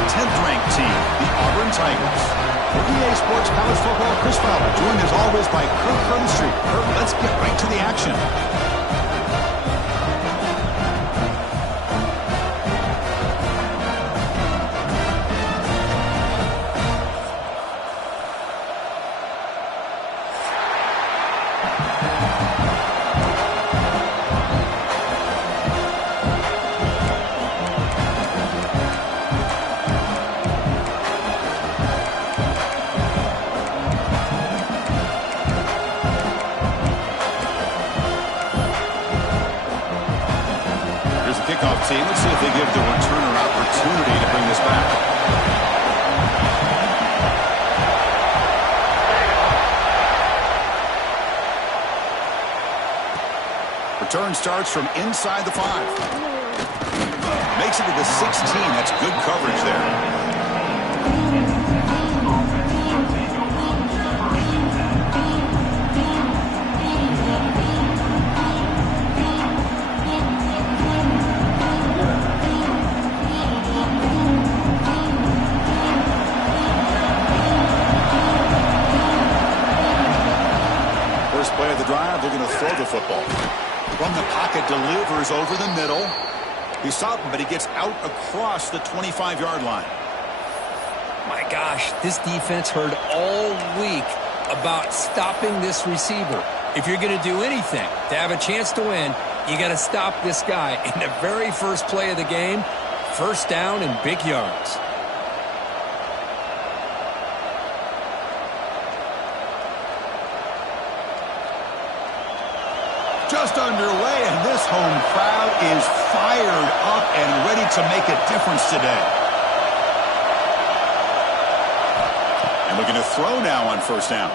the 10th-ranked team, the Auburn Tigers. For EA Sports College Football, Chris Fowler, joined as always by Kirk Herbstreit. Kirk, let's get right to the action. Kickoff team. Let's see if they give the returner opportunity to bring this back. Return starts from inside the 5. Makes it to the 16. That's good coverage there. Play of the drive, they're going to throw the football. From the pocket, delivers over the middle. He's stopped, but he gets out across the 25-yard line. My gosh, this defense heard all week about stopping this receiver. If you're going to do anything to have a chance to win, you got to stop this guy. In the very first play of the game, first down and big yards. Just underway, and this home crowd is fired up and ready to make a difference today. And looking to throw now on first down.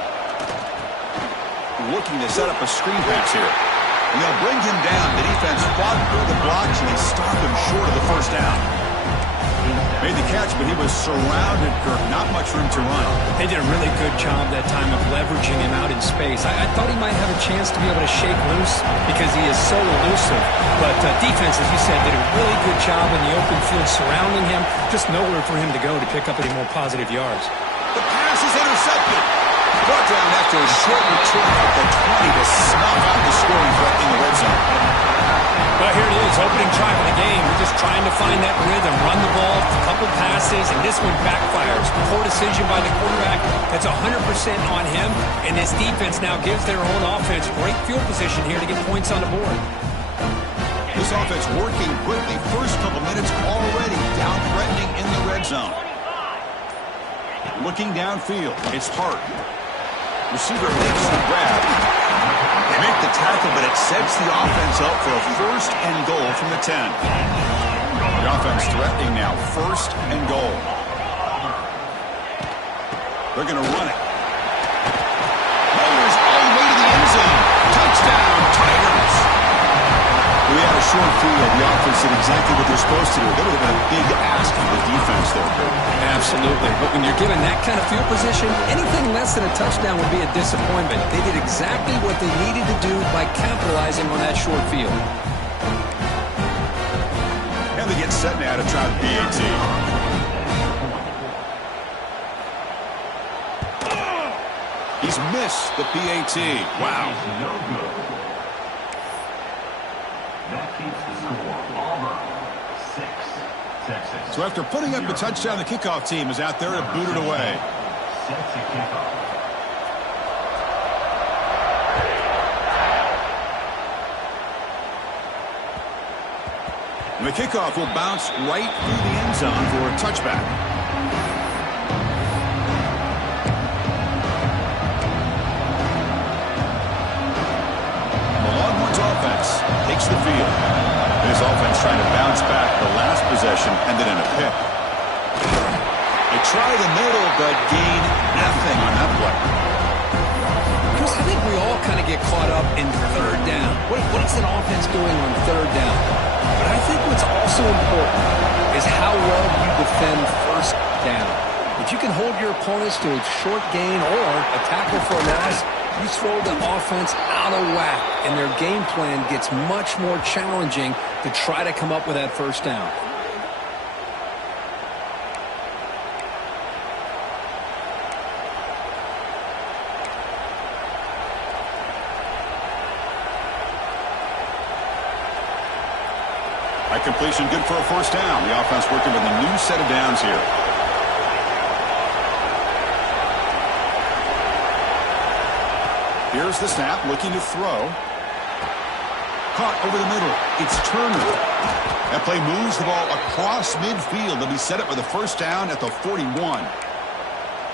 Looking to set up a screen pass here. And they'll bring him down. The defense fought through the blocks, and they stopped him short of the first down. Made the catch, but he was surrounded, Kirk. Not much room to run. They did a really good job that time of leveraging him out in space. I thought he might have a chance to be able to shake loose because he is so elusive. But defense, as you said, did a really good job in the open field surrounding him. Just nowhere for him to go to pick up any more positive yards. The pass is intercepted. Brought down after a short return at the 20 to snuff out the scoring threat in the red zone. Well, here it is, opening drive of the game. We're just trying to find that rhythm, run the ball, a couple passes, and this one backfires. Poor decision by the quarterback. That's 100% on him, and this defense now gives their own offense great field position here to get points on the board. This offense working quickly. First couple minutes already down threatening in the red zone. Looking downfield, it's Hart. Receiver makes the grab. They make the tackle, but it sets the offense up for a first and goal from the 10. The offense threatening now, first and goal. They're going to run it. Motors all the way to the end zone. Touchdown, Tigers. We had a short field. The offense did exactly what they're supposed to do. That would have been a big ask for the defense there, Kurt. Absolutely. But when you're given that kind of field position, anything less than a touchdown would be a disappointment. They did exactly what they needed to do by capitalizing on that short field. And they get set now to try the PAT. He's missed the PAT. Wow. That keeps the score. Auburn 6, Texas. So after putting up the touchdown, the kickoff team is out there to boot it away. Set to kickoff. And the kickoff will bounce right through the end zone for a touchback. Takes the field. And his offense trying to bounce back the last possession, ended in a pick. They try the middle, but gain nothing on that play. Chris, I think we all kind of get caught up in third down. What is an offense doing on third down? But I think what's also important is how well you defend first down. If you can hold your opponents to a short gain or a tackle for a loss, you throw the offense out of whack, and their game plan gets much more challenging to try to come up with that first down. That completion good for a first down. The offense working with a new set of downs here. Here's the snap, looking to throw. Caught over the middle. It's Turner. That play moves the ball across midfield. They'll be set up with a first down at the 41.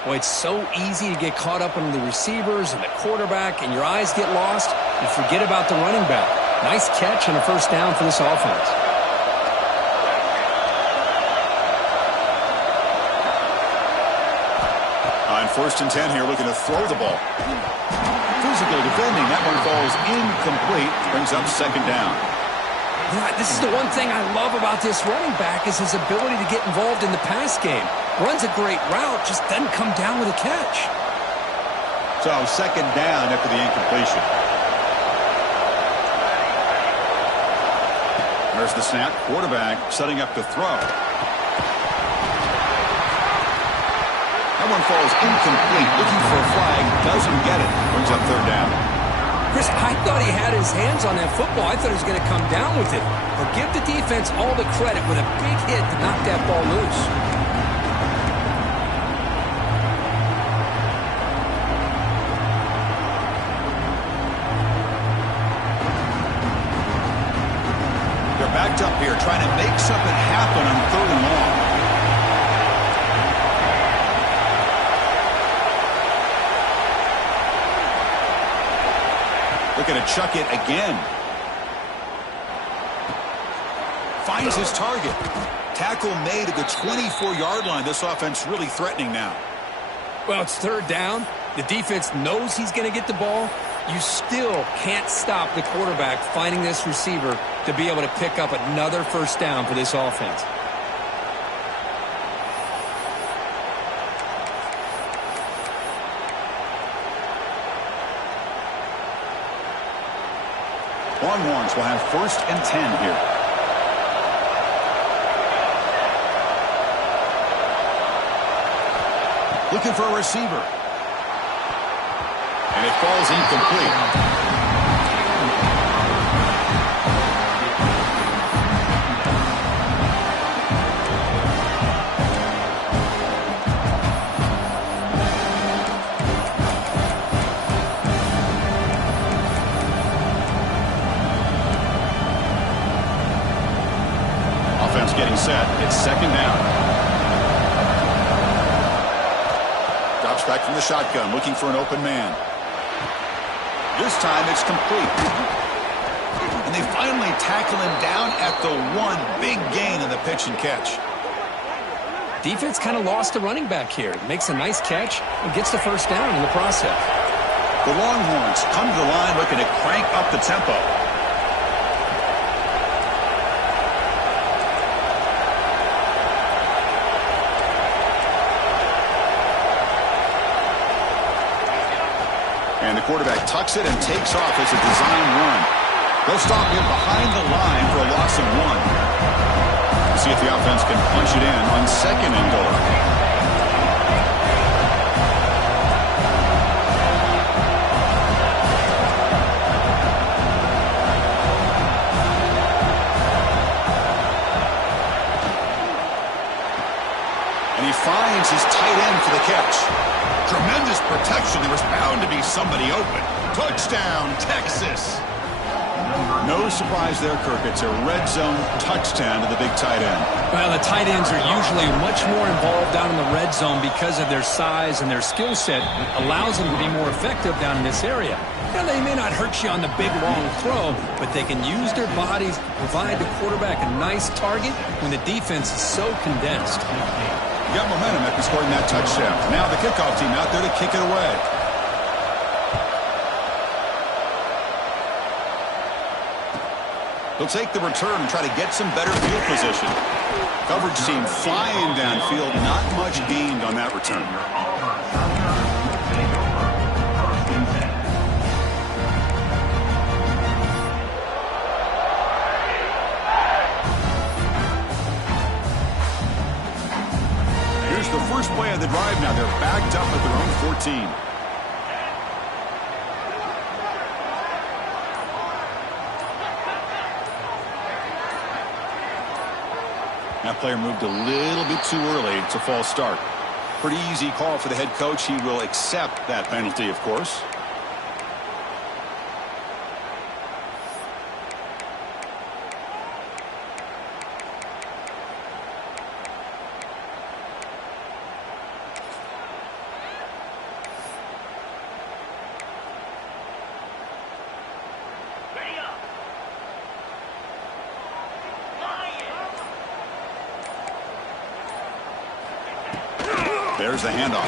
Well, it's so easy to get caught up on the receivers and the quarterback, and your eyes get lost. You forget about the running back. Nice catch and a first down for this offense. On 1st and 10 here, looking to throw the ball. Physical defending. That one falls incomplete. Brings up second down. Yeah, this is the one thing I love about this running back is his ability to get involved in the pass game. Runs a great route, just doesn't come down with a catch. So second down after the incompletion. There's the snap. Quarterback setting up to throw. That one falls incomplete. Looking for a flag. Doesn't get it. Brings up third down. Chris, I thought he had his hands on that football. I thought he was going to come down with it. But give the defense all the credit with a big hit to knock that ball loose. They're backed up here trying to make something happen on 3rd and long. Looking to chuck it again. Finds his target. Tackle made at the 24-yard line. This offense really threatening now. Well, it's 3rd down. The defense knows he's going to get the ball. You still can't stop the quarterback finding this receiver to be able to pick up another first down for this offense. Longhorns will have 1st and 10 here. Looking for a receiver. And it falls incomplete. Offense getting set. It's second down. Drops back from the shotgun, looking for an open man. This time it's complete. And they finally tackle him down at the 1. Big gain in the pitch and catch. Defense kind of lost the running back here. Makes a nice catch and gets the first down in the process. The Longhorns come to the line looking to crank up the tempo. And the quarterback tucks it and takes off as a design run. They'll stop him behind the line for a loss of 1. See if the offense can punch it in on 2nd and goal. And he finds his tight end for the catch. Tremendous protection. There was bound to be somebody open. Touchdown, Texas. No surprise there, Kirk. It's a red zone touchdown to the big tight end. Well, the tight ends are usually much more involved down in the red zone because of their size and their skill set. It allows them to be more effective down in this area. Now, they may not hurt you on the big, long throw, but they can use their bodies to provide the quarterback a nice target when the defense is so condensed. You got momentum after scoring that touchdown. Now the kickoff team out there to kick it away. They'll take the return and try to get some better field position. Coverage team flying downfield. Not much gained on that return. The first play of the drive now. They're backed up at their own 14. That player moved a little bit too early. It's a false start. Pretty easy call for the head coach. He will accept that penalty, of course. There's the handoff.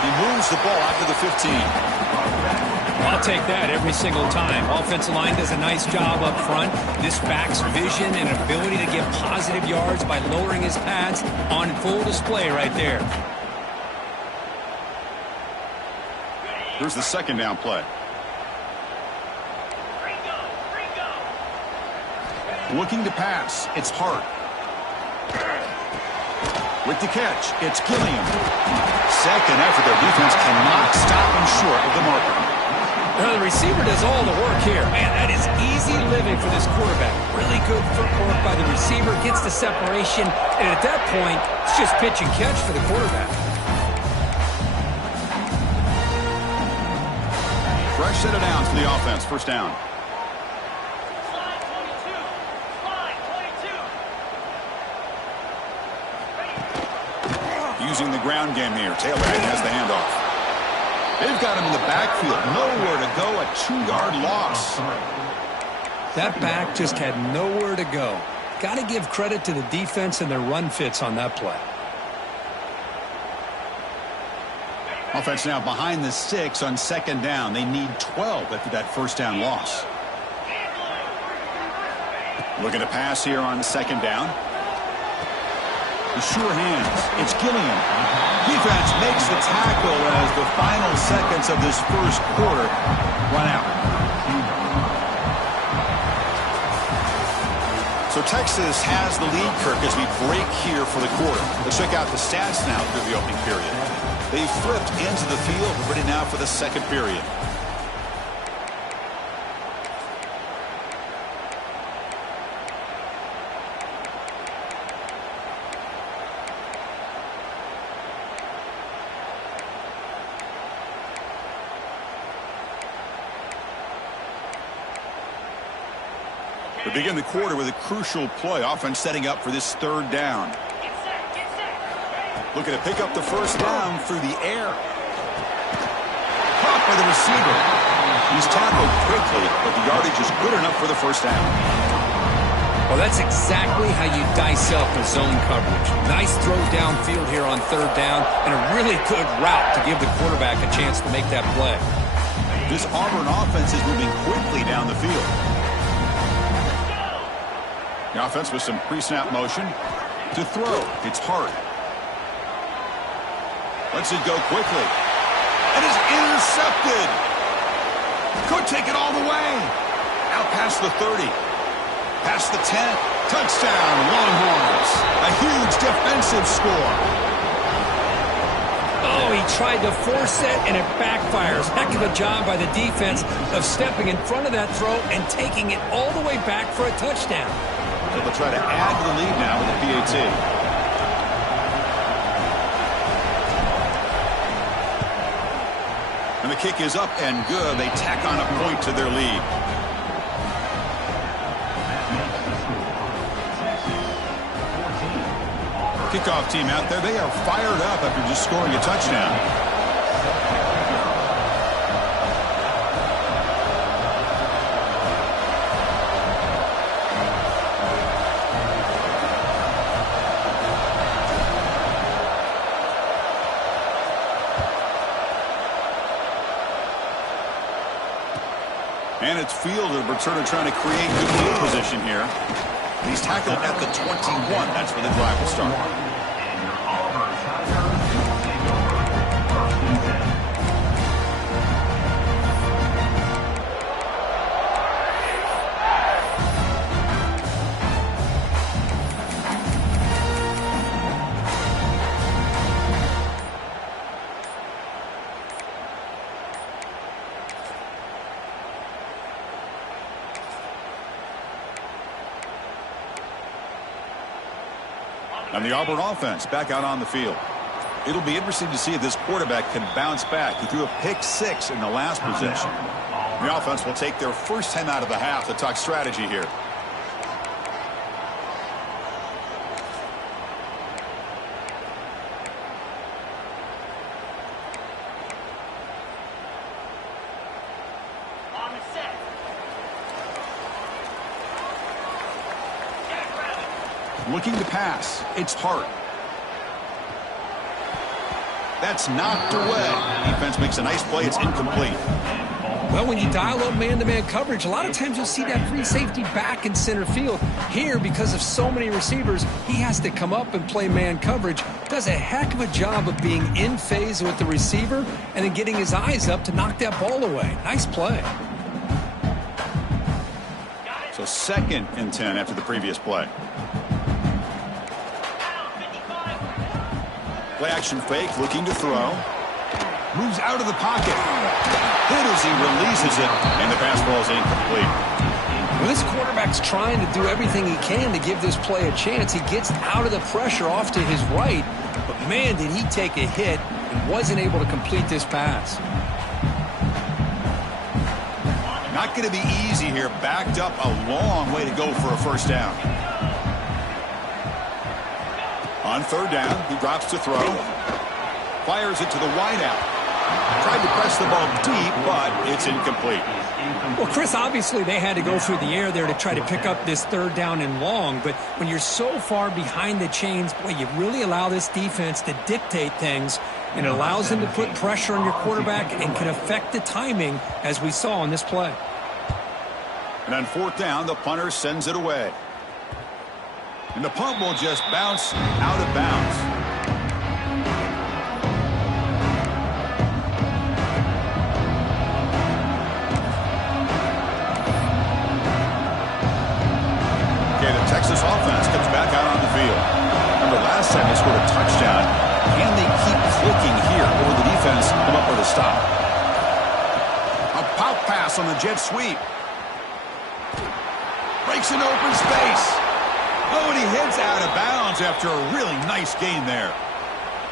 He moves the ball out to the 15. I'll take that every single time. Offensive line does a nice job up front. This back's vision and ability to get positive yards by lowering his pads on full display right there. Here's the second down play. Looking to pass. It's Hart. With the catch, it's Gilliam. Second effort, their defense cannot stop him short of the marker. Well, the receiver does all the work here. Man, that is easy living for this quarterback. Really good footwork by the receiver, gets the separation, and at that point, it's just pitch and catch for the quarterback. Fresh set of downs for the offense. First down. Using the ground game here. Tailback has the handoff. They've got him in the backfield. Nowhere to go. A 2-yard loss. That back just had nowhere to go. Got to give credit to the defense and their run fits on that play. Offense now behind the 6 on second down. They need 12 after that first down loss. Looking to pass here on second down. The sure hands. It's Gilliam. Defense makes the tackle as the final seconds of this first quarter run out. So Texas has the lead, Kirk, as we break here for the quarter. Let's check out the stats now through the opening period. They flipped into the field. We're ready now for the second period. We begin the quarter with a crucial play. Offense setting up for this third down. Looking to pick up the first down through the air. Caught by the receiver. He's tackled quickly, but the yardage is good enough for the first down. Well, that's exactly how you dice up a zone coverage. Nice throw downfield here on third down, and a really good route to give the quarterback a chance to make that play. This Auburn offense is moving quickly down the field. The offense with some pre-snap motion. To throw, it's Hart. Lets it go quickly. And is intercepted. Could take it all the way. Out past the 30. Past the 10. Touchdown, Longhorns. A huge defensive score. Oh, he tried to force it, and it backfires. Heck of a job by the defense of stepping in front of that throw and taking it all the way back for a touchdown. They'll try to add to the lead now with the PAT. And the kick is up and good. They tack on a point to their lead. Kickoff team out there. They are fired up after just scoring a touchdown. And it's Fielder, returner trying to create good field position here. He's tackled at the 21. That's where the drive will start. And the Auburn offense back out on the field. It'll be interesting to see if this quarterback can bounce back. He threw a pick-6 in the last possession. The offense will take their first time out of the half to talk strategy here. Looking to pass. It's Hart. That's knocked away. Defense makes a nice play. It's incomplete. Well, when you dial up man-to-man coverage, a lot of times you'll see that free safety back in center field. Here, because of so many receivers, he has to come up and play man coverage. Does a heck of a job of being in phase with the receiver and then getting his eyes up to knock that ball away. Nice play. So 2nd and 10 after the previous play. Play action fake, looking to throw. Moves out of the pocket. Hit as he releases it, and the pass ball is incomplete. Well, this quarterback's trying to do everything he can to give this play a chance. He gets out of the pressure off to his right, but man, did he take a hit and wasn't able to complete this pass. Not going to be easy here. Backed up a long way to go for a first down. On 3rd down, he drops to throw. Fires it to the wideout. Tried to press the ball deep, but it's incomplete. Well, Chris, obviously they had to go through the air there to try to pick up this 3rd down and long, but when you're so far behind the chains, boy, you really allow this defense to dictate things, and it allows them to put pressure on your quarterback and can affect the timing, as we saw on this play. And on 4th down, the punter sends it away. And the punt will just bounce out of bounds. Okay, the Texas offense comes back out on the field. Remember, last time they scored a touchdown. Can they keep clicking here, or will the defense come up with a stop? A pop pass on the jet sweep. Breaks an open space. Oh, and he heads out of bounds after a really nice gain there.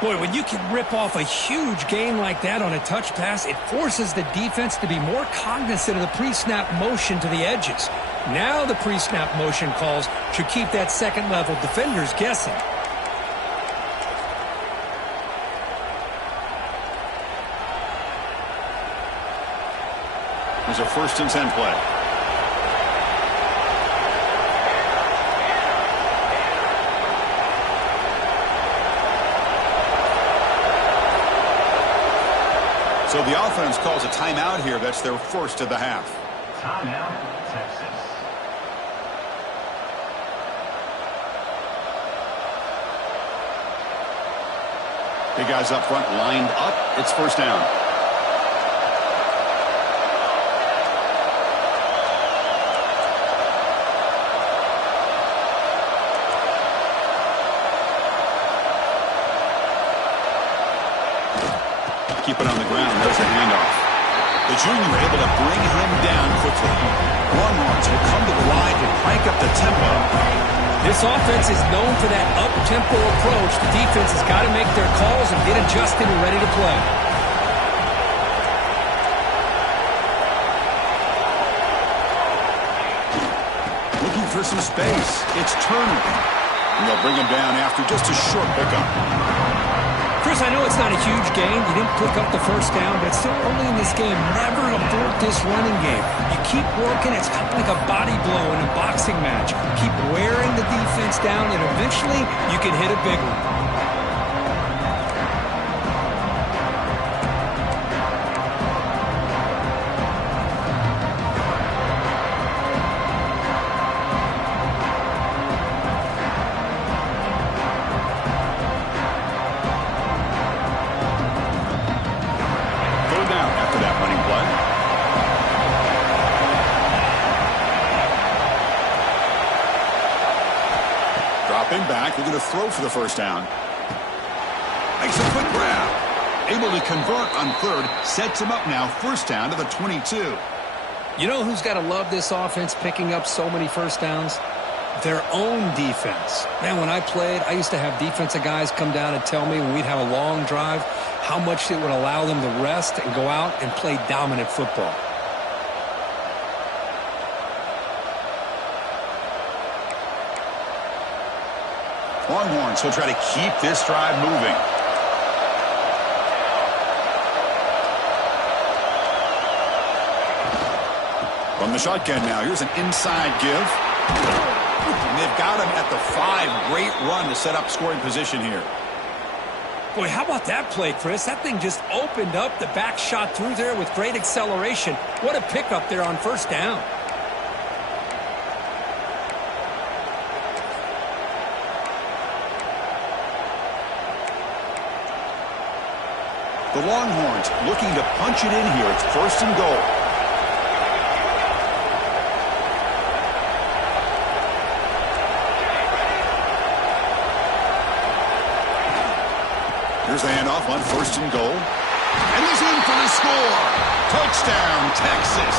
Boy, when you can rip off a huge gain like that on a touch pass, it forces the defense to be more cognizant of the pre-snap motion to the edges. Now the pre-snap motion calls should keep that second-level defenders guessing. There's a 1st and 10 play. So the offense calls a timeout here. That's their first of the half. Timeout, Texas. Big guys up front lined up. It's 1st down. Keep it on the ground. There's a handoff. The junior able to bring him down quickly. Longhorns will come to the line and crank up the tempo. This offense is known for that up-tempo approach. The defense has got to make their calls and get adjusted and ready to play. Looking for some space. It's Turner. And they'll bring him down after just a short pickup. Chris, I know it's not a huge gain. You didn't pick up the first down, but still early in this game. Never abort this running game. You keep working. It's kind of like a body blow in a boxing match. Keep wearing the defense down, and eventually you can hit a big one. Back, they're going to throw for the 1st down. Makes a quick grab. Able to convert on 3rd. Sets him up now. 1st down to the 22. You know who's got to love this offense picking up so many first downs? Their own defense. Man, when I played, I used to have defensive guys come down and tell me when we'd have a long drive how much it would allow them to rest and go out and play dominant football. Longhorns will try to keep this drive moving. From the shotgun now, here's an inside give. And they've got him at the 5. Great run to set up scoring position here. Boy, how about that play, Chris? That thing just opened up. The back shot through there with great acceleration. What a pickup there on first down. The Longhorns looking to punch it in here. It's first and goal. Here's the handoff on first and goal. And he's in for the score. Touchdown, Texas.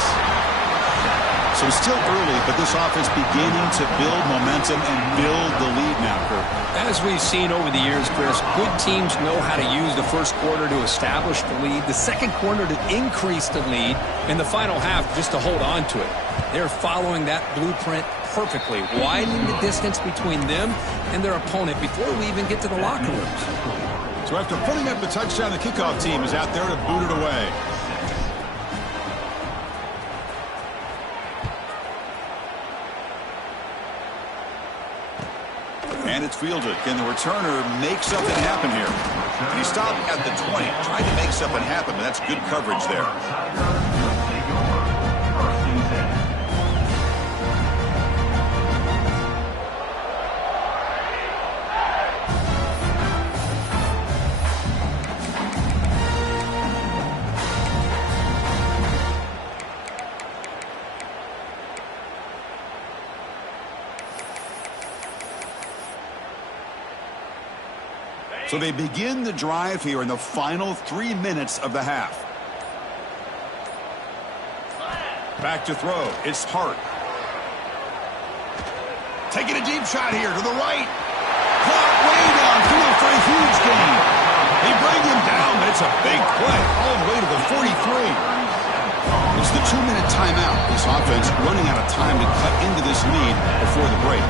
So still early, but this offense beginning to build momentum and build the lead now, Kurt. As we've seen over the years, Chris, good teams know how to use the first quarter to establish the lead, the second quarter to increase the lead, and the final half just to hold on to it. They're following that blueprint perfectly, widening the distance between them and their opponent before we even get to the locker rooms. So after putting up the touchdown, the kickoff team is out there to boot it away. And it's fielded. Can the returner make something happen here? And he stopped at the 20, trying to make something happen, but that's good coverage there. So they begin the drive here in the final 3 minutes of the half. Back to throw. It's Hart. Taking a deep shot here to the right. Caught way downfield for a huge gain. They bring him down, but it's a big play all the way to the 43. It's the 2-minute timeout. This offense running out of time to cut into this lead before the break.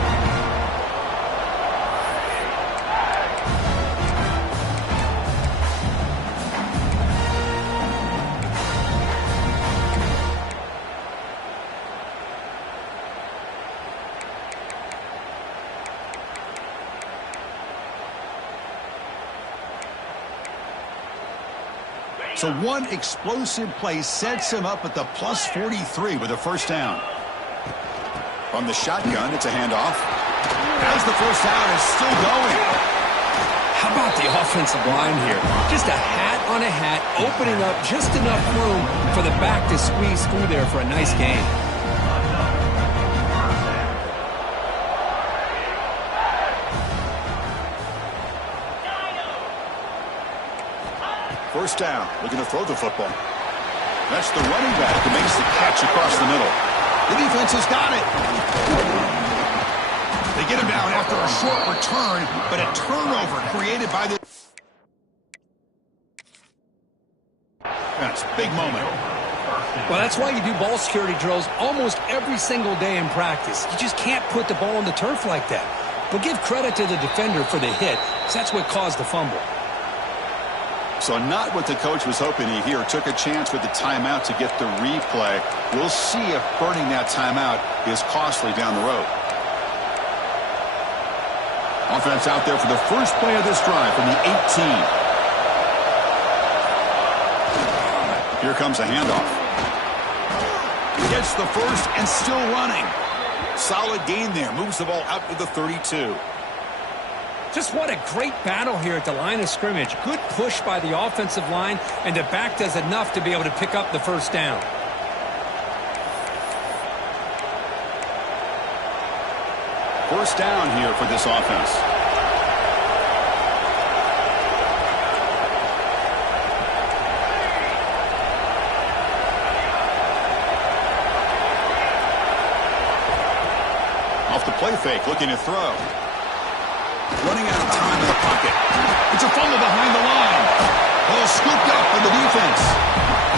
So one explosive play sets him up at the plus 43 with a first down. From the shotgun, it's a handoff. As the first down is still going. How about the offensive line here? Just a hat on a hat, opening up just enough room for the back to squeeze through there for a nice gain. First down, looking to throw the football. That's the running back who makes the catch across the middle. The defense has got it. They get him down after a short return, but a turnover created by the... That's a big moment. Well, that's why you do ball security drills almost every single day in practice. You just can't put the ball on the turf like that. But give credit to the defender for the hit, because that's what caused the fumble. So not what the coach was hoping he here. Took a chance with the timeout to get the replay. We'll see if burning that timeout is costly down the road. Offense out there for the first play of this drive from the 18. Here comes a handoff. Gets the first and still running. Solid gain there. Moves the ball out to the 32. Just what a great battle here at the line of scrimmage. Good push by the offensive line, and the back does enough to be able to pick up the first down. First down here for this offense. Off the play fake, looking to throw. Running out of time in the pocket. It's a fumble behind the line. Ball scooped up by the defense.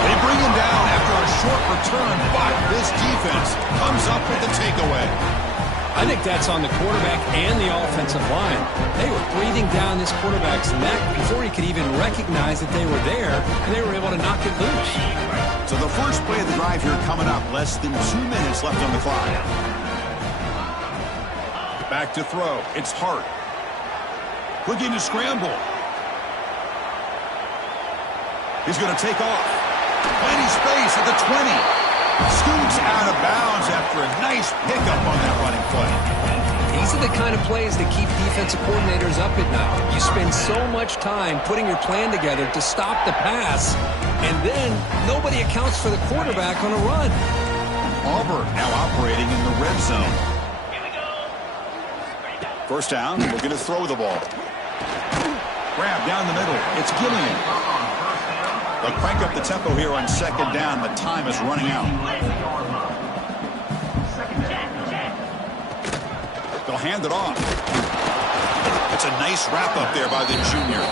They bring him down after a short return, but this defense comes up with the takeaway. I think that's on the quarterback and the offensive line. They were breathing down this quarterback's neck before he could even recognize that they were there, and they were able to knock it loose. So the first play of the drive here coming up. Less than 2 minutes left on the clock. Back to throw. It's Hart. Looking to scramble. He's going to take off. Plenty space at the 20. Scoots out of bounds after a nice pickup on that running play. These are the kind of plays that keep defensive coordinators up at night. You spend so much time putting your plan together to stop the pass, and then nobody accounts for the quarterback on a run. Auburn now operating in the red zone. First down, looking to throw the ball. Grab down the middle. It's Gillian. They'll crank up the tempo here on second down. The time is running out. They'll hand it off. It's a nice wrap up there by the junior.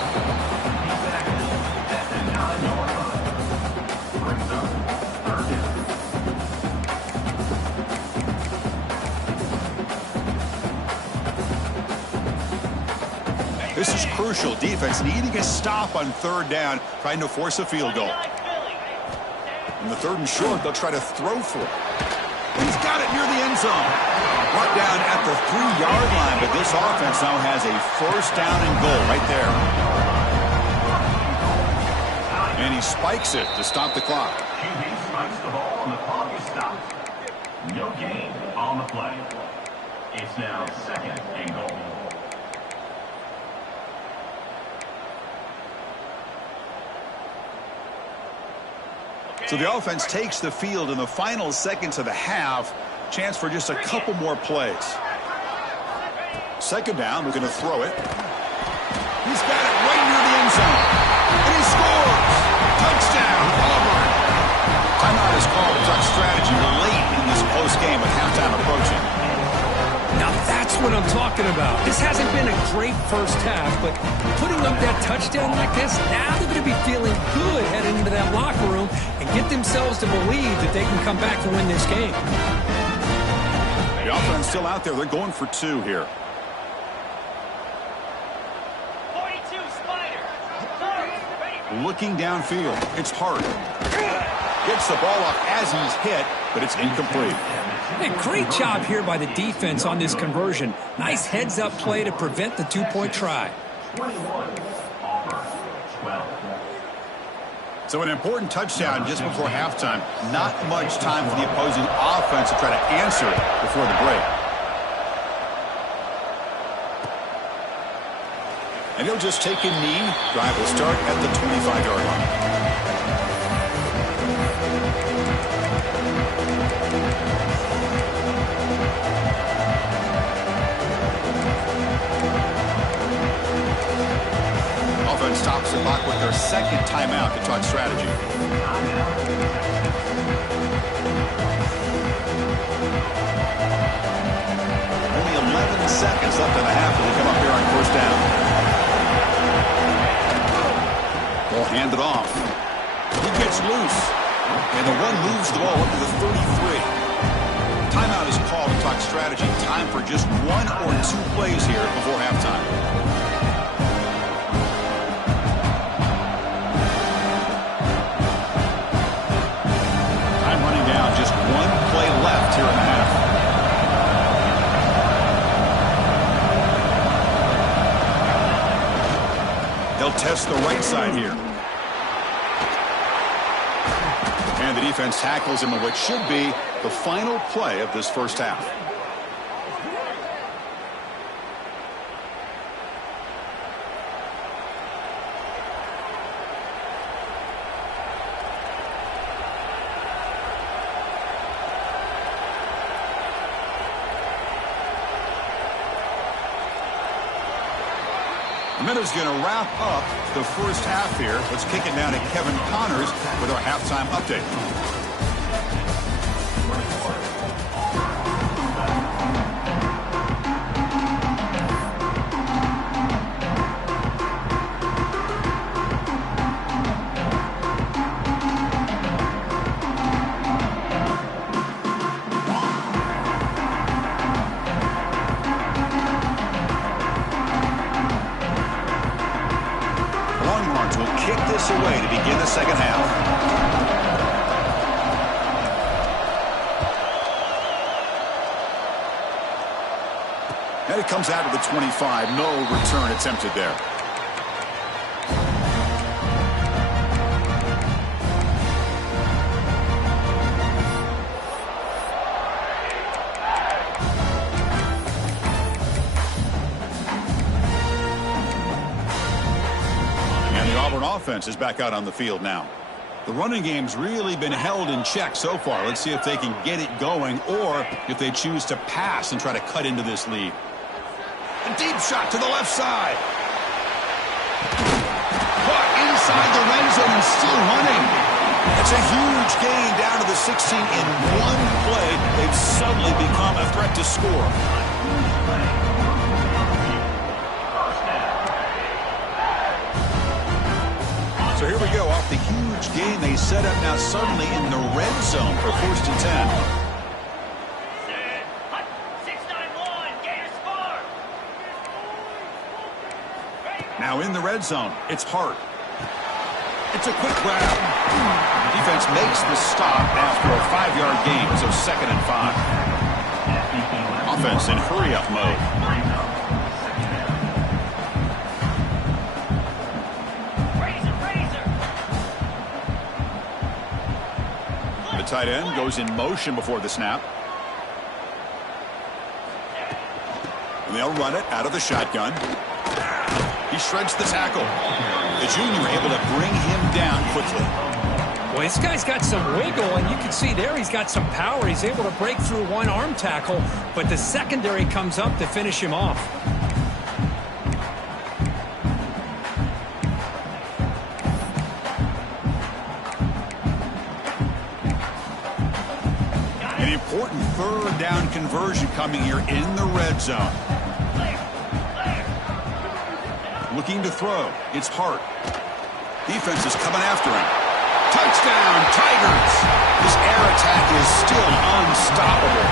This is crucial. Defense needing a stop on third down, trying to force a field goal. In the third and short, they'll try to throw for it. He's got it near the end zone. Brought down at the 3-yard line, but this offense now has a first down and goal right there. And he spikes it to stop the clock. QB strikes the ball and the clock is stopped. No gain on the play. It's now second and goal. So the offense takes the field in the final seconds of the half. Chance for just a couple more plays. Second down, we're going to throw it. He's got it right near the end zone. And he scores! Touchdown, Auburn! Timeout is called. Duck strategy late in this close game with halftime approaching. Now that's what I'm talking about. This hasn't been a great first half, but putting up that touchdown like this, now they're going to be feeling good heading into that locker room and get themselves to believe that they can come back to win this game. The offense still out there. They're going for 2 here. 42 Spider. Looking downfield. It's Hart. Gets the ball up as he's hit, but it's incomplete. Hey, great job here by the defense on this conversion. Nice heads-up play to prevent the 2-point try. 21, Auburn, 12. So an important touchdown just before halftime. Not much time for the opposing offense to try to answer it before the break. And he'll just take a knee. Drive will start at the 25-yard line. Offense stops the clock with their second timeout to talk strategy. Only 11 seconds left in the half as they come up here on first down. Ball handed off. He gets loose. And the one moves the ball up to the 33. Timeout is called to talk strategy. Time for just 1 or 2 plays here before halftime. Just 1 play left here in the half. They'll test the right side here. And the defense tackles him in what should be the final play of this first half. Minutes going to wrap up the first half here. Let's kick it down to Kevin Connors with our halftime update. points away to begin the second half. And it comes out to the 25. No return attempted there. And the Auburn offense is back out on the field now. The running game's really been held in check so far. Let's see if they can get it going or if they choose to pass and try to cut into this lead. A deep shot to the left side. Caught inside the red zone and still running. It's a huge gain down to the 16 in one play. They've suddenly become a threat to score. So here we go. Off the huge gain they set up now suddenly in the red zone for 1st and 10. Now in the red zone, it's Hart. It's a quick grab. Defense makes the stop after a 5-yard gain, so 2nd and 5. Offense in hurry-up mode. The tight end goes in motion before the snap. And they'll run it out of the shotgun. He shreds the tackle. The junior able to bring him down quickly. Well, this guy's got some wiggle, and you can see there he's got some power. He's able to break through one arm tackle, but the secondary comes up to finish him off. An important 3rd down conversion coming here in the red zone. Looking to throw. It's Hart. Defense is coming after him. Touchdown, Tigers! This air attack is still unstoppable.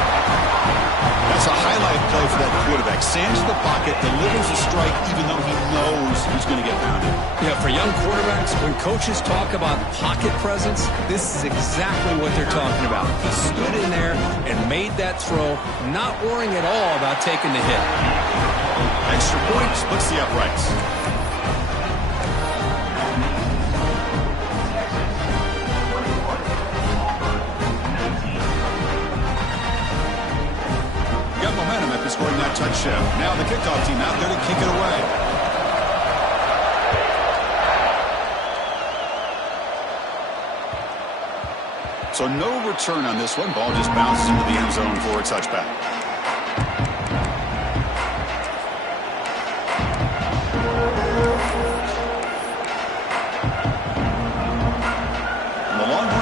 That's a highlight play for that quarterback. Sands the pocket, delivers a strike even though he knows he's going to get pounded. Yeah, for young quarterbacks, when coaches talk about pocket presence, this is exactly what they're talking about. He stood in there and made that throw, not worrying at all about taking the hit. Extra point splits the uprights. Got momentum after scoring that touchdown. Now the kickoff team out there to kick it away. So no return on this one. Ball just bounces into the end zone for a touchback.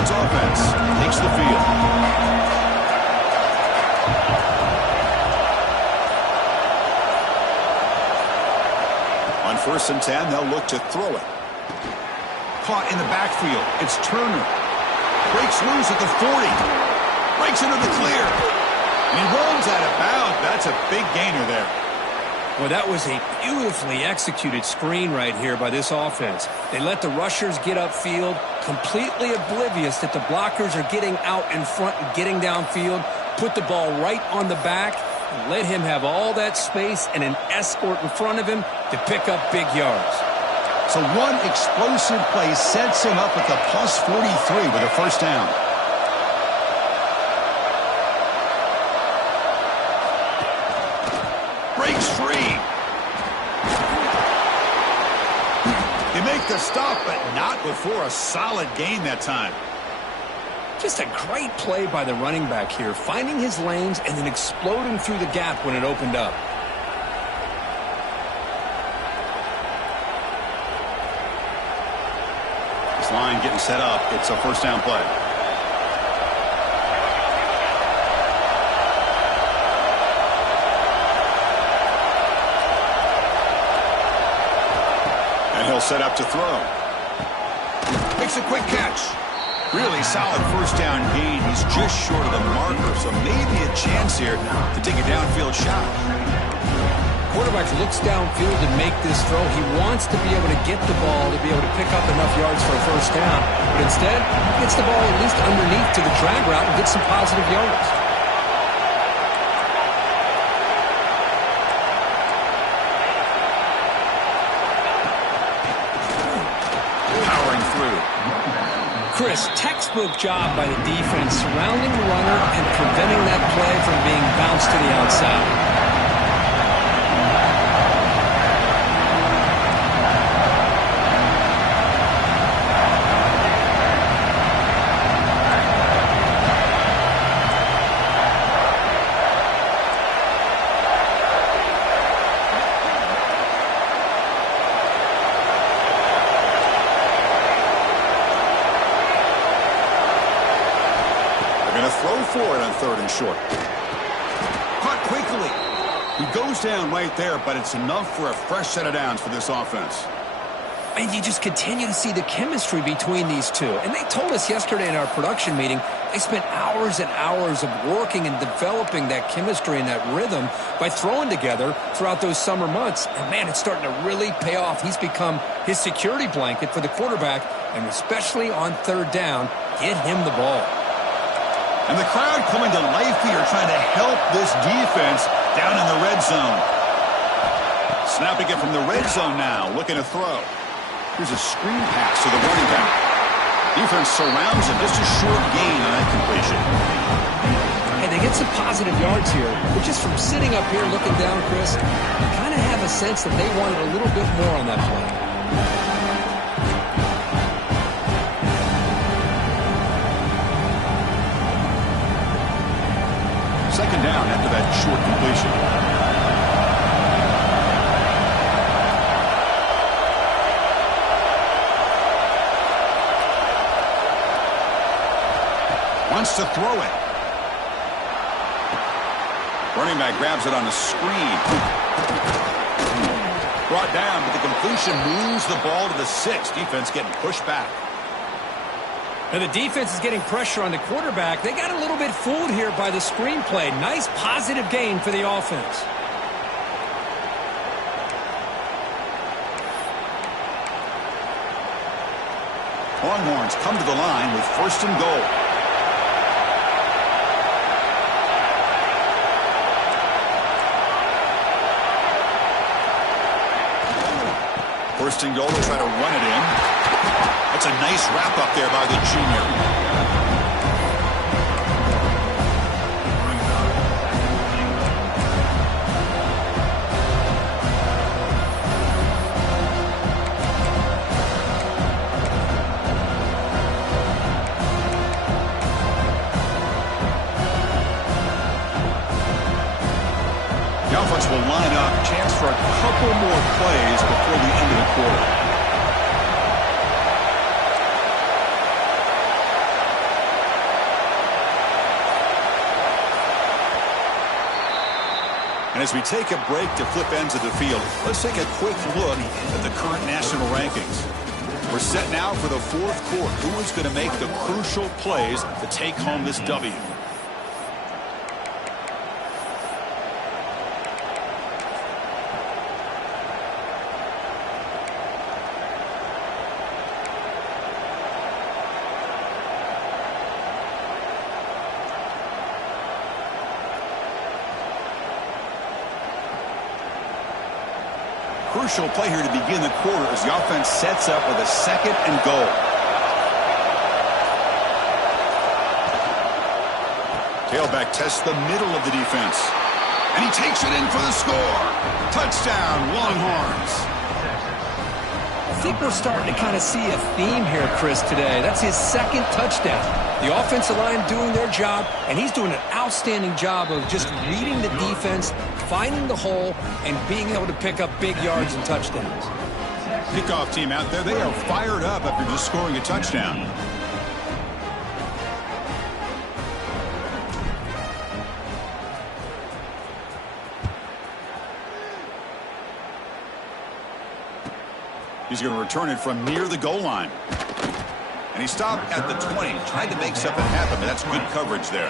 Offense takes the field. On 1st and 10, they'll look to throw it. Caught in the backfield. It's Turner. Breaks loose at the 40. Breaks into the clear. And he rolls out of bounds. That's a big gainer there. Well, that was a beautifully executed screen right here by this offense. They let the rushers get upfield, completely oblivious that the blockers are getting out in front and getting downfield, put the ball right on the back, and let him have all that space and an escort in front of him to pick up big yards. So one explosive play sets him up at the plus 43 with a 1st down. Breaks free. They make the stop, but not before a solid gain that time. Just a great play by the running back here, finding his lanes and then exploding through the gap when it opened up. This line getting set up. It's a 1st down play. And he'll set up to throw. Makes a quick catch. Really solid 1st down gain. He's just short of the marker, so maybe a chance here to take a downfield shot. quarterback looks downfield to make this throw. He wants to be able to get the ball to be able to pick up enough yards for a first down. But instead, he gets the ball at least underneath to the drag route and gets some positive yards. Powering through. Chris, textbook job by the defense surrounding the runner and preventing that play from being bounced to the outside. For it on 3rd and short. Caught quickly. He goes down right there, but it's enough for a fresh set of downs for this offense. And you just continue to see the chemistry between these two. And they told us yesterday in our production meeting, they spent hours and hours of working and developing that chemistry and that rhythm by throwing together throughout those summer months. And, man, it's starting to really pay off. He's become his security blanket for the quarterback, and especially on 3rd down, get him the ball. And the crowd coming to life here, trying to help this defense down in the red zone. Snapping it from the red zone now, looking to throw. Here's a screen pass to the running back. Defense surrounds him, just a short gain on that completion. Hey, they get some positive yards here, but just from sitting up here looking down, Chris, you kind of have a sense that they wanted a little bit more on that play. 2nd down after that short completion. Wants to throw it. Running back grabs it on the screen. Brought down, but the completion moves the ball to the 6. Defense getting pushed back. And the defense is getting pressure on the quarterback. They got a little bit fooled here by the screenplay. Nice positive gain for the offense. Longhorns come to the line with 1st and goal. First and goal to try to run it in. That's a nice wrap up there by the junior. The offense will line up, chance for a couple more plays before the end of the quarter. And as we take a break to flip ends of the field, let's take a quick look at the current national rankings. We're set now for the 4th quarter. Who is going to make the crucial plays to take home this W? Crucial play here to begin the quarter as the offense sets up with a 2nd and goal. Tailback tests the middle of the defense. And he takes it in for the score. Touchdown, Longhorns. I think we're starting to kind of see a theme here, Chris, today. That's his 2nd touchdown. The offensive line doing their job, and he's doing an outstanding job of just reading the defense, finding the hole, and being able to pick up big yards and touchdowns. Kickoff team out there, they are fired up after just scoring a touchdown. He's going to return it from near the goal line. And he stopped at the 20, tried to make something happen, but that's good coverage there.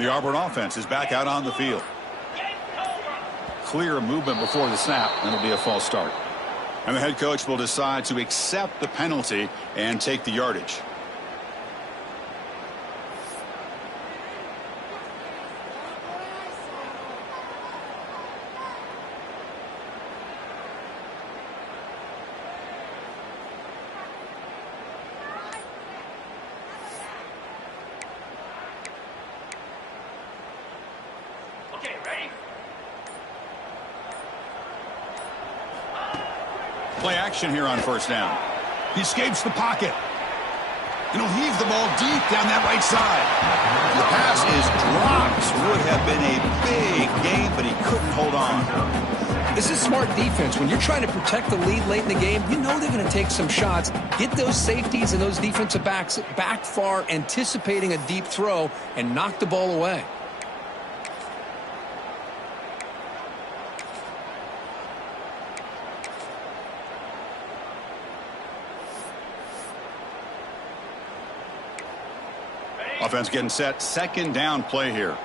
And the Auburn offense is back out on the field. Clear movement before the snap. That'll be a false start. And the head coach will decide to accept the penalty and take the yardage. Okay, ready? Play action here on first down. He escapes the pocket. And he'll heave the ball deep down that right side. The pass is dropped. Would have been a big gain, but he couldn't hold on. This is smart defense. When you're trying to protect the lead late in the game, you know they're going to take some shots. Get those safeties and those defensive backs back far, anticipating a deep throw, and knock the ball away. Offense getting set. Second down play here.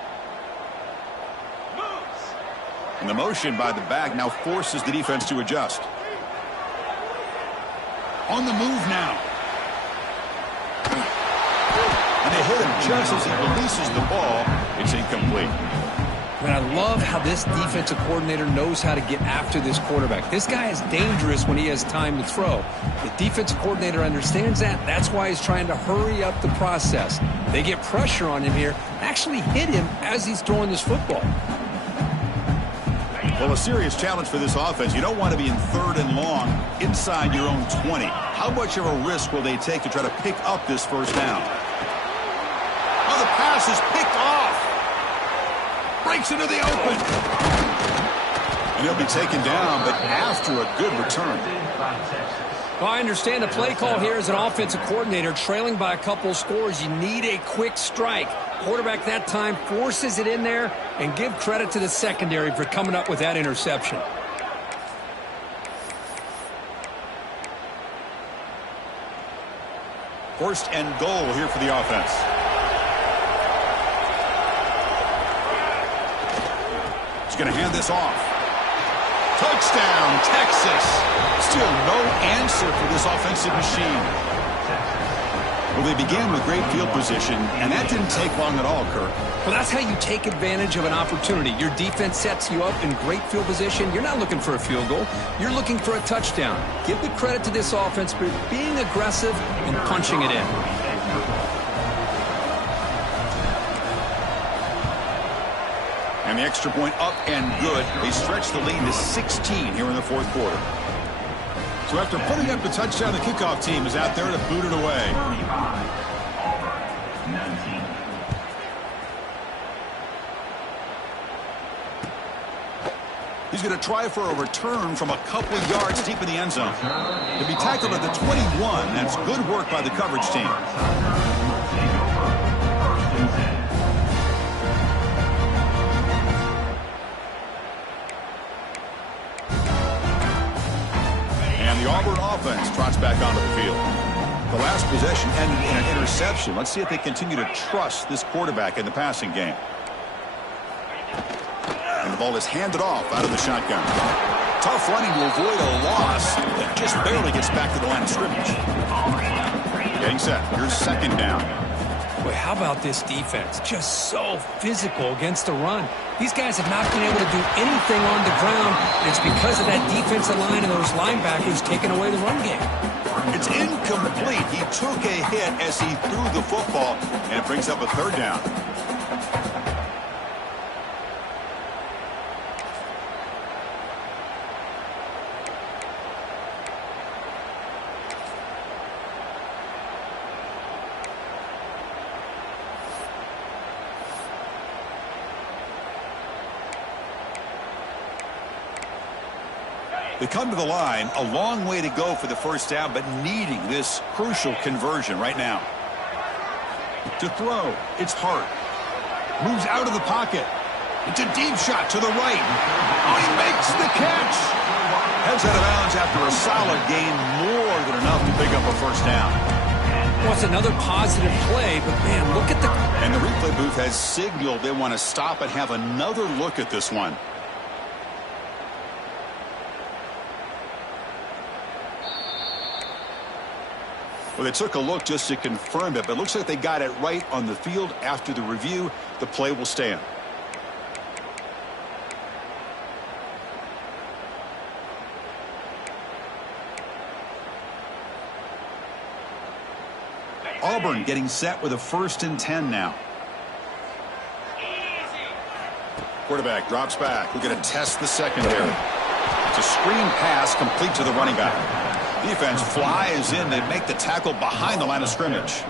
And the motion by the back now forces the defense to adjust. On the move now. And they hit him just as he releases the ball. It's incomplete. And I love how this defensive coordinator knows how to get after this quarterback. This guy is dangerous when he has time to throw. The defensive coordinator understands that. That's why he's trying to hurry up the process. They get pressure on him here, actually hit him as he's throwing this football. Well, a serious challenge for this offense. You don't want to be in third and long inside your own 20. How much of a risk will they take to try to pick up this first down? Oh, the pass is picked off. Breaks into the open. And he'll be taken down, but after a good return. Well, I understand the play call here as an offensive coordinator, trailing by a couple scores. You need a quick strike. Quarterback that time forces it in there, and give credit to the secondary for coming up with that interception. First and goal here for the offense. He's going to hand this off. Touchdown, Texas. Still no answer for this offensive machine. Well, they began with great field position, and that didn't take long at all, Kirk. Well, that's how you take advantage of an opportunity. Your defense sets you up in great field position. You're not looking for a field goal. You're looking for a touchdown. Give the credit to this offense for being aggressive and punching it in. And the extra point up and good. They stretch the lead to 16 here in the fourth quarter. So after putting up the touchdown, the kickoff team is out there to boot it away. 35, Auburn, 19. He's going to try for a return from a couple of yards deep in the end zone. To be tackled at the 21, that's good work by the coverage team. The Auburn offense trots back onto the field. The last possession ended in an interception. Let's see if they continue to trust this quarterback in the passing game. And the ball is handed off out of the shotgun. Tough running to avoid a loss. That just barely gets back to the line of scrimmage. Getting set. Here's second down. Boy, how about this defense? Just so physical against the run. These guys have not been able to do anything on the ground, and it's because of that defensive line and those linebackers taking away the run game. It's incomplete. He took a hit as he threw the football, and it brings up a third down. They come to the line, a long way to go for the first down, but needing this crucial conversion right now. To throw, it's Hart. Moves out of the pocket. It's a deep shot to the right. Oh, he makes the catch. Heads out of bounds after a solid gain, more than enough to pick up a first down. Well, it's another positive play, but, man, look at the... And the replay booth has signaled they want to stop and have another look at this one. Well, they took a look just to confirm it, but it looks like they got it right on the field. After the review, the play will stand. Auburn getting set with a 1st and 10 now. Quarterback drops back. We're going to test the secondary. It's a screen pass complete to the running back. Defense flies in. They make the tackle behind the line of scrimmage.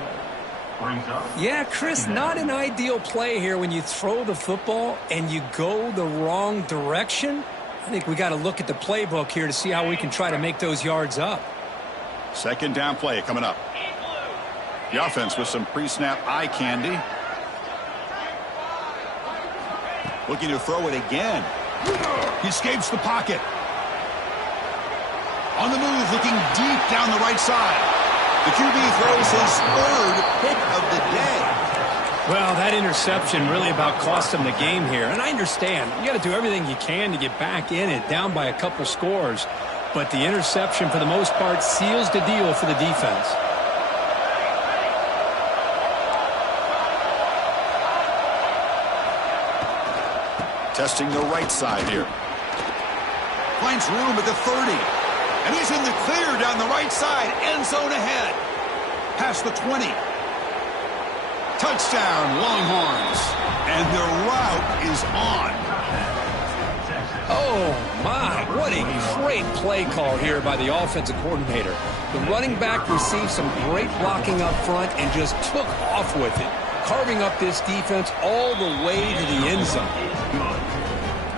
Yeah, Chris, not an ideal play here when you throw the football and you go the wrong direction. I think we got to look at the playbook here to see how we can try to make those yards up. 2nd down play coming up. The offense with some pre-snap eye candy. Looking to throw it again. He escapes the pocket. On the move, looking deep down the right side. The QB throws his 3rd pick of the day. Well, that interception really about cost them the game here. And I understand. You got to do everything you can to get back in it, down by a couple scores. But the interception, for the most part, seals the deal for the defense. Testing the right side here. Finds room at the 30. And he's in the clear down the right side. End zone ahead. Past the 20. Touchdown, Longhorns. And the route is on. Oh, my. What a great play call here by the offensive coordinator. The running back received some great blocking up front and just took off with it, carving up this defense all the way to the end zone.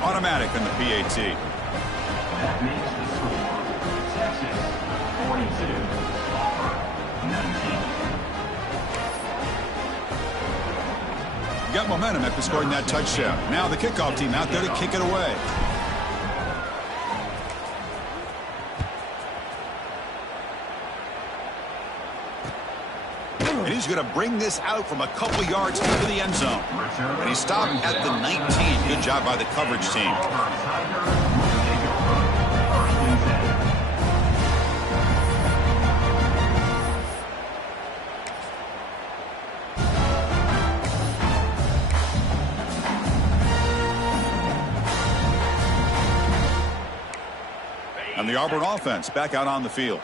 Automatic in the PAT. That makes the score Texas 42, Auburn 19. You got momentum after scoring that touchdown. Now the kickoff team out there to kick it away. And he's going to bring this out from a couple yards into the end zone. And he stopped at the 19. Good job by the coverage team. And the Auburn offense back out on the field.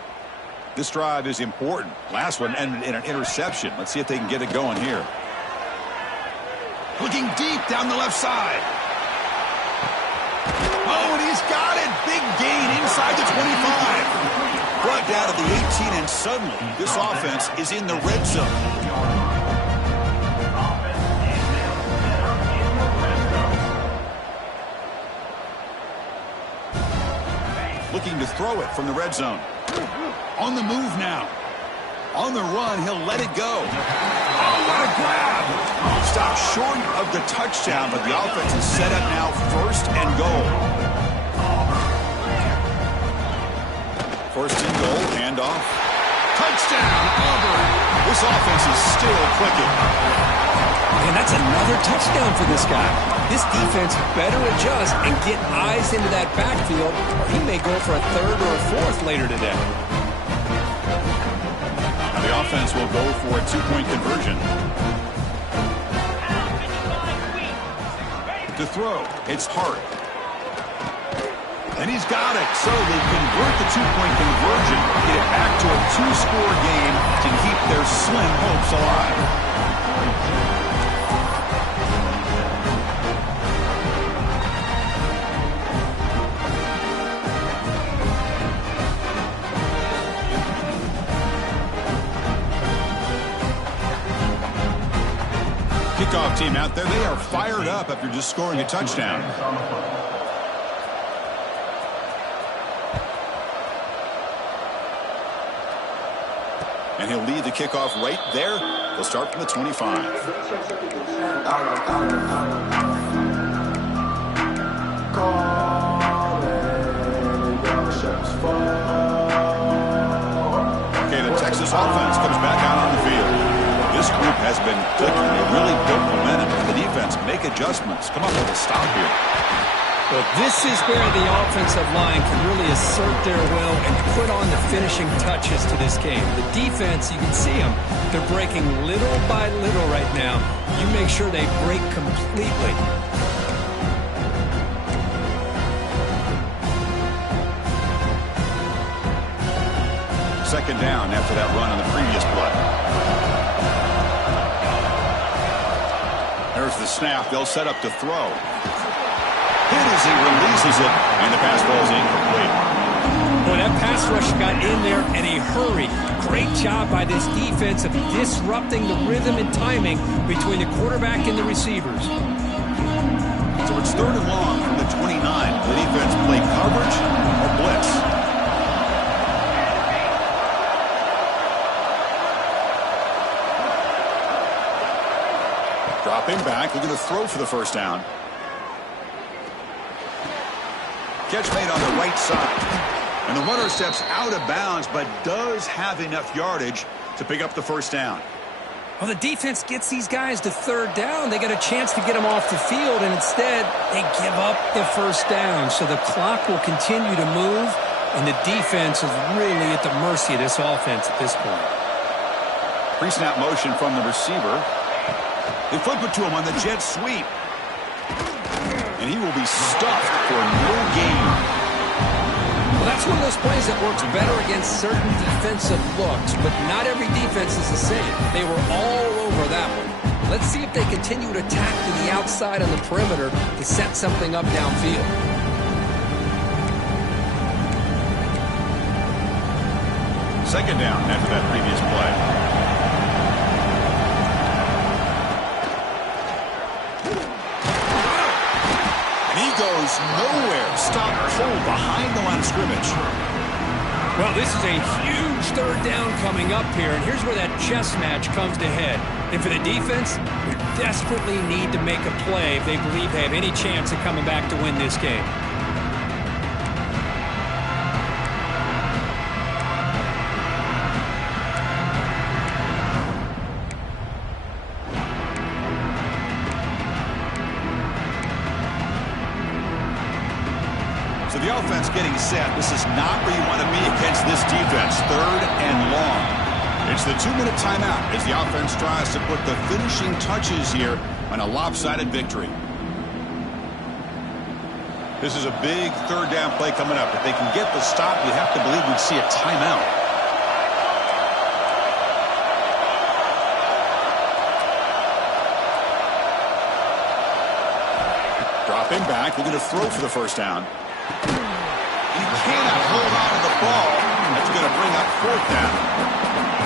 This drive is important. Last one ended in an interception. Let's see if they can get it going here. Looking deep down the left side. Oh, and he's got it. Big gain inside the 25. Brought down to the 18, and suddenly this offense is in the red zone. Looking to throw it from the red zone. On the move now. On the run, he'll let it go. Oh, what a grab! Stopped short of the touchdown, but the offense is set up now 1st and goal. 1st and goal, handoff. Touchdown, Auburn! This offense is still clicking. And that's another touchdown for this guy. This defense better adjust and get eyes into that backfield, or he may go for a 3rd or a 4th later today. The offense will go for a 2-point conversion. To throw, it's Hart. And he's got it. So they convert the 2-point conversion, get it back to a 2-score game to keep their slim hopes alive. Kickoff team out there, they are fired up after just scoring a touchdown. And he'll lead the kickoff right there. They'll start from the 25. Okay, the Texas offense comes back out on the field. this group has been clicking. They really built momentum. The defense make adjustments. Come up with a stop here. Well, this is where the offensive line can really assert their will and put on the finishing touches to this game. The defense, you can see them. They're breaking little by little right now. You make sure they break completely. Second down after that run on the previous play. There's the snap. They'll set up to throw. Hit as he releases it, and the pass falls incomplete. Boy, that pass rush got in there in a hurry. Great job by this defense of disrupting the rhythm and timing between the quarterback and the receivers. So it's 3rd and long from the 29. The defense play coverage or blitz. Dropping back, looking to throw for the first down. Catch made on the right side. And the runner steps out of bounds, but does have enough yardage to pick up the first down. Well, the defense gets these guys to 3rd down. They get a chance to get them off the field, and instead they give up the first down. So the clock will continue to move, and the defense is really at the mercy of this offense at this point. Pre-snap motion from the receiver. They flip it to him on the jet sweep. And he will be stuffed for no gain. Well, that's one of those plays that works better against certain defensive looks, but not every defense is the same. They were all over that one. Let's see if they continue to attack to the outside on the perimeter to set something up downfield. Second down after that previous play. Goes nowhere. Stop cold behind the line of scrimmage. Well, this is a huge 3rd down coming up here, and here's where that chess match comes to head. And for the defense, they desperately need to make a play if they believe they have any chance of coming back to win this game. So the offense getting set. This is not where you want to be against this defense. 3rd and long. It's the 2-minute timeout as the offense tries to put the finishing touches here on a lopsided victory. This is a big 3rd down play coming up. If they can get the stop, you have to believe we'd see a timeout. Dropping back, looking to throw for the first down. He cannot hold on to the ball. That's going to bring up 4th down.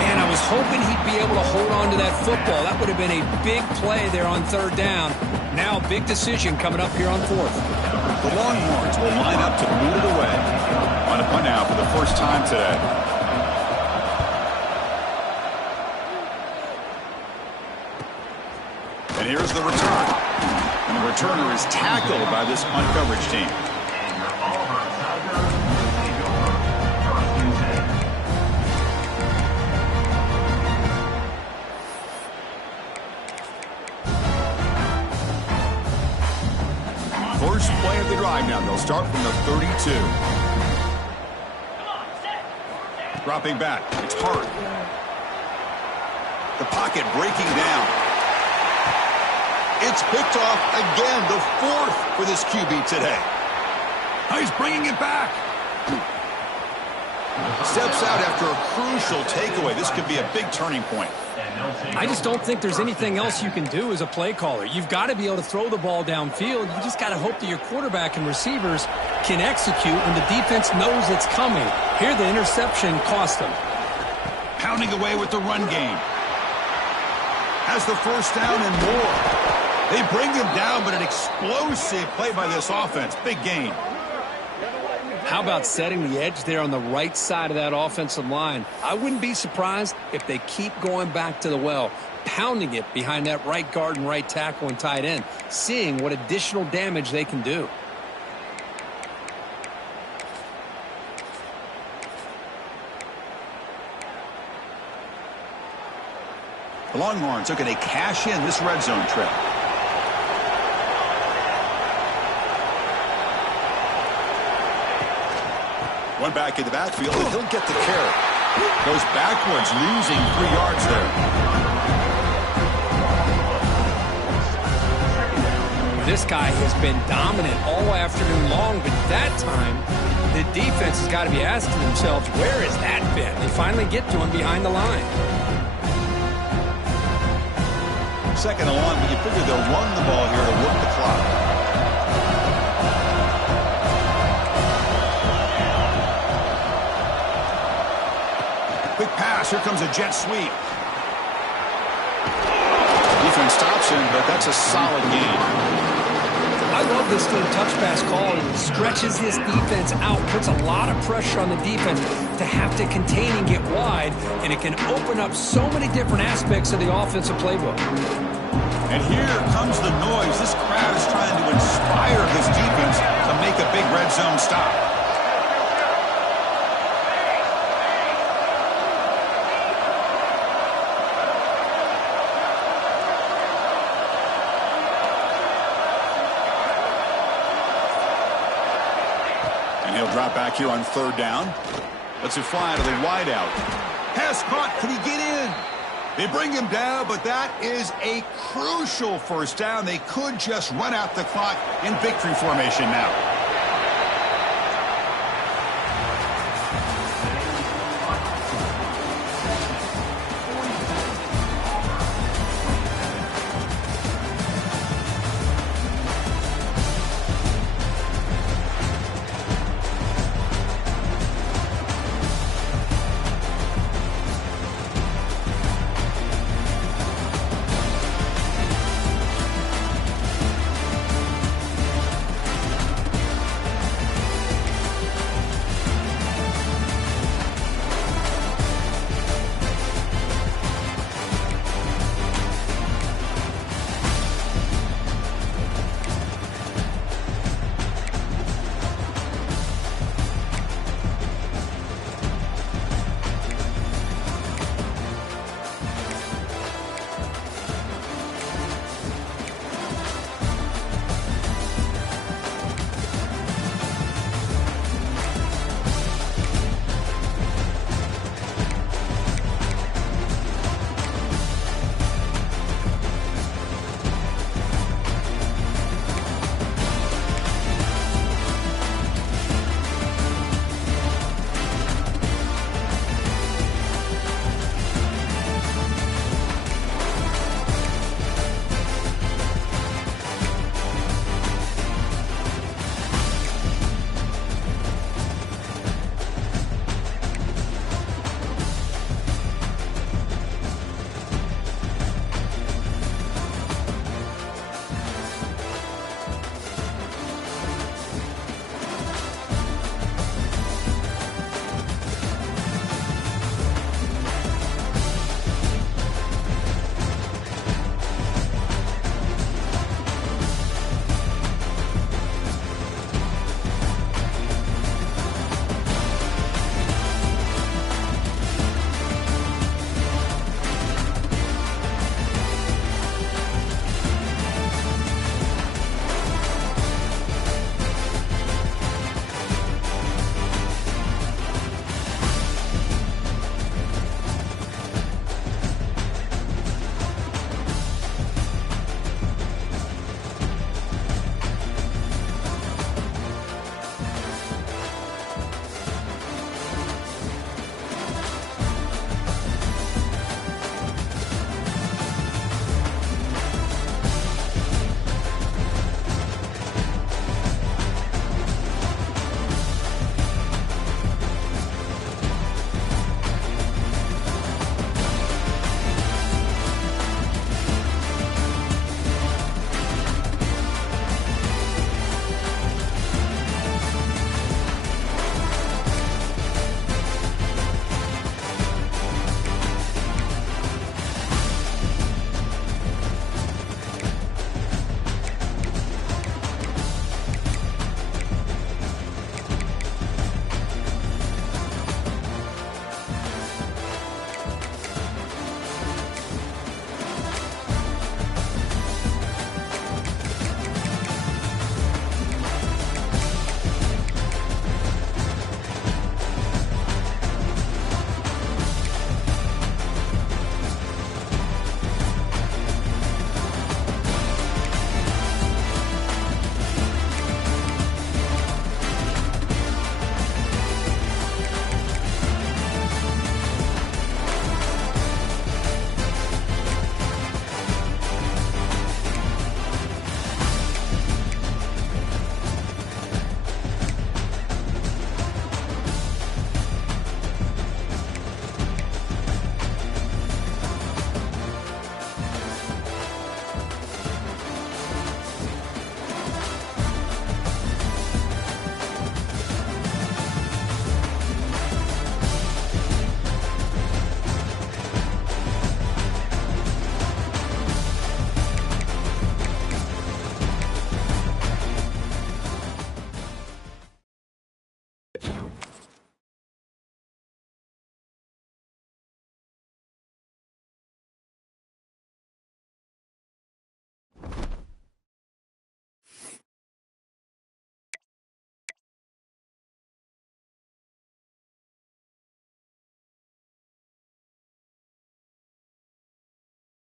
Man, I was hoping he'd be able to hold on to that football. That would have been a big play there on 3rd down. Now, big decision coming up here on 4th. The Longhorns will line up to boot it away. On a punt now for the first time today. And here's the return. And the returner is tackled by this punt coverage team. First play of the drive now. They'll start from the 32. Dropping back. It's hard. The pocket breaking down. It's picked off again. The 4th for this QB today. He's bringing it back. Steps out after a crucial takeaway. This could be a big turning point. I just don't think there's anything else you can do as a play caller. You've got to be able to throw the ball downfield. You just got to hope that your quarterback and receivers can execute when the defense knows it's coming. Here, the interception cost them. Pounding away with the run game. Has the first down and more. They bring him down, but an explosive play by this offense. Big gain. How about setting the edge there on the right side of that offensive line? I wouldn't be surprised if they keep going back to the well, pounding it behind that right guard and right tackle and tight end, seeing what additional damage they can do. The Longhorns looking to cash in this red zone trip. One back in the backfield, and he'll get the carry. Goes backwards, losing 3 yards there. This guy has been dominant all afternoon long, but that time, the defense has got to be asking themselves, where has that been? They finally get to him behind the line. Second and long, but you figure they'll run the ball here to work the clock. Quick pass. Here comes a jet sweep. Defense stops him, but that's a solid gain. I love this little touch pass call. It stretches this defense out, puts a lot of pressure on the defense to have to contain and get wide, and it can open up so many different aspects of the offensive playbook. And here comes the noise. This crowd is trying to inspire this defense to make a big red zone stop. And he'll drop back here on third down. Lets it fly to the wideout. Pass caught. Can he get in? They bring him down, but that is a crucial first down. They could just run out the clock in victory formation now.